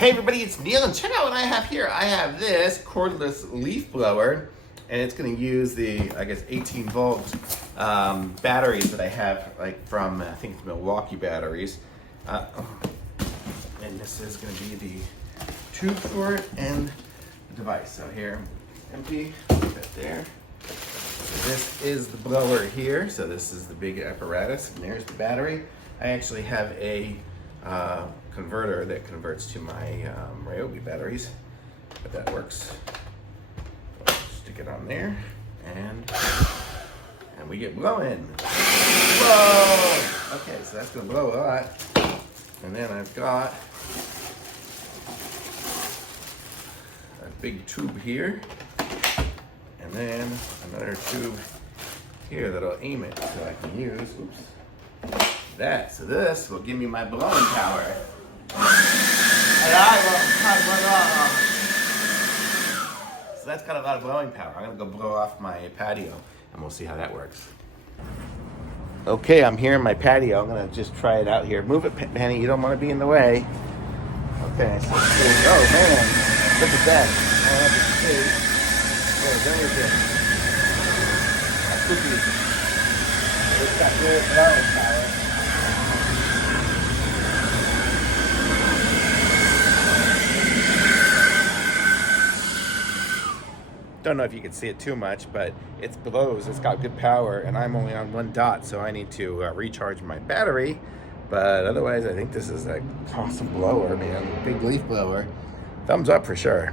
Hey everybody, it's Neil, and check out what I have here. I have this cordless leaf blower, and it's going to use the, I guess, 18 volt batteries that I have, like from, I think it's Milwaukee batteries. And this is going to be the tube for it and the device. So here, empty, put that there. So this is the blower here. So this is the big apparatus, and there's the battery. I actually have a converter that converts to my Ryobi batteries, but that works. So stick it on there, and we get blowing. Whoa! Okay, so that's gonna blow a lot. And then I've got a big tube here, and then another tube here that'll aim it so I can use. Oops. That. So this will give me my blowing power. So that's got a lot of blowing power. I'm gonna go blow off my patio and we'll see how that works. Okay, I'm here in my patio. I'm gonna just try it out here. Move it, Penny, you don't wanna be in the way. Okay, so oh man, look at that. I have to see. There's everything. It's got good blowing power. Don't know if you can see it too much, but it blows. It's got good power, and I'm only on 1 dot, so I need to recharge my battery. But otherwise, I think this is an awesome blower, man. Big leaf blower. Thumbs up for sure.